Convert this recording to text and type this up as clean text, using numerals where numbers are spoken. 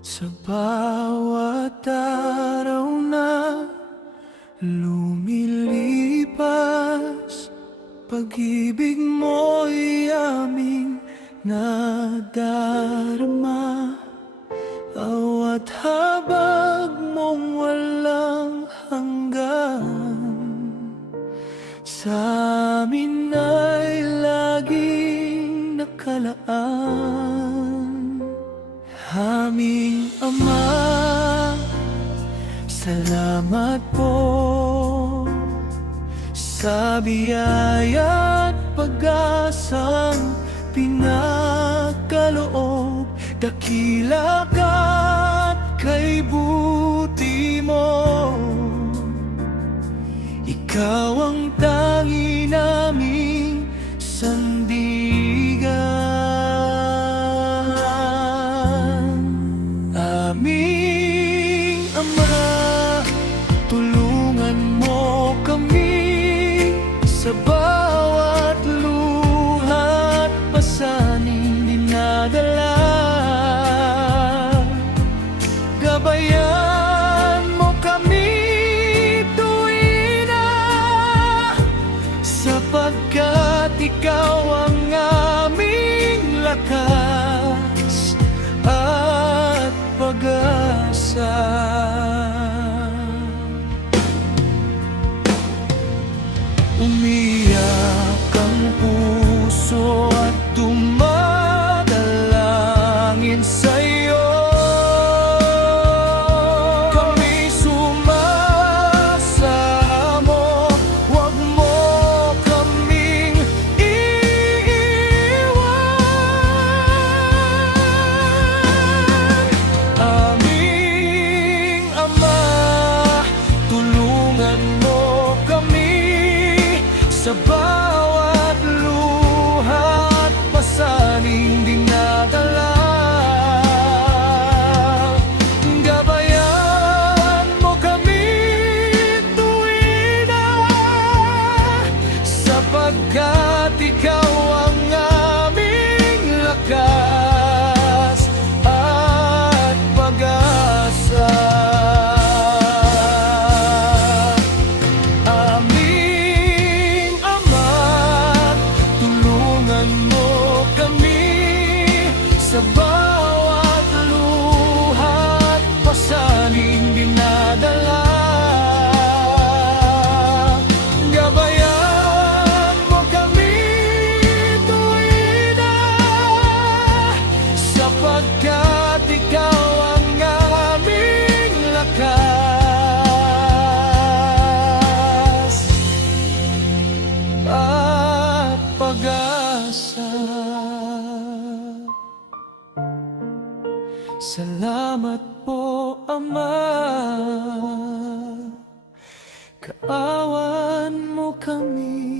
Sa bawat araw na lumilipas, pag-ibig mo'y aming nadarama. Bawat habag mong walang hanggan, sa amin ay laging nakalaan. Aming Ama, salamat po sa biyaya at pag-asang pinakaloob. Dakila ka't kay buti mo, ikaw ang tangi naming sandigan. Aming Ama, tulungan mo kami sa bawat luha at pasaning dinadala. Gabayan mo kami tuwing na, sapagkat ikaw ang aming lakas at pag-asa. Umiyak ang puso at dumadalangin sa'yo. Kami sumasamo, huwag mo kaming iiwan. Aming Ama, tulungan mo kami sa bawat luha at pasaning dinadala. Gabayan mo kami tuwing na, sapagkat ikaw ang aming lakas at pag-asa. Aming Ama, tulungan mo kami sa bawat luha at pasaning dinadala. Gabayan mo kami tuwing na, sapagkat ikaw ang aming lakas at pag-asa. Salamat po, Ama, kaawan mo kami.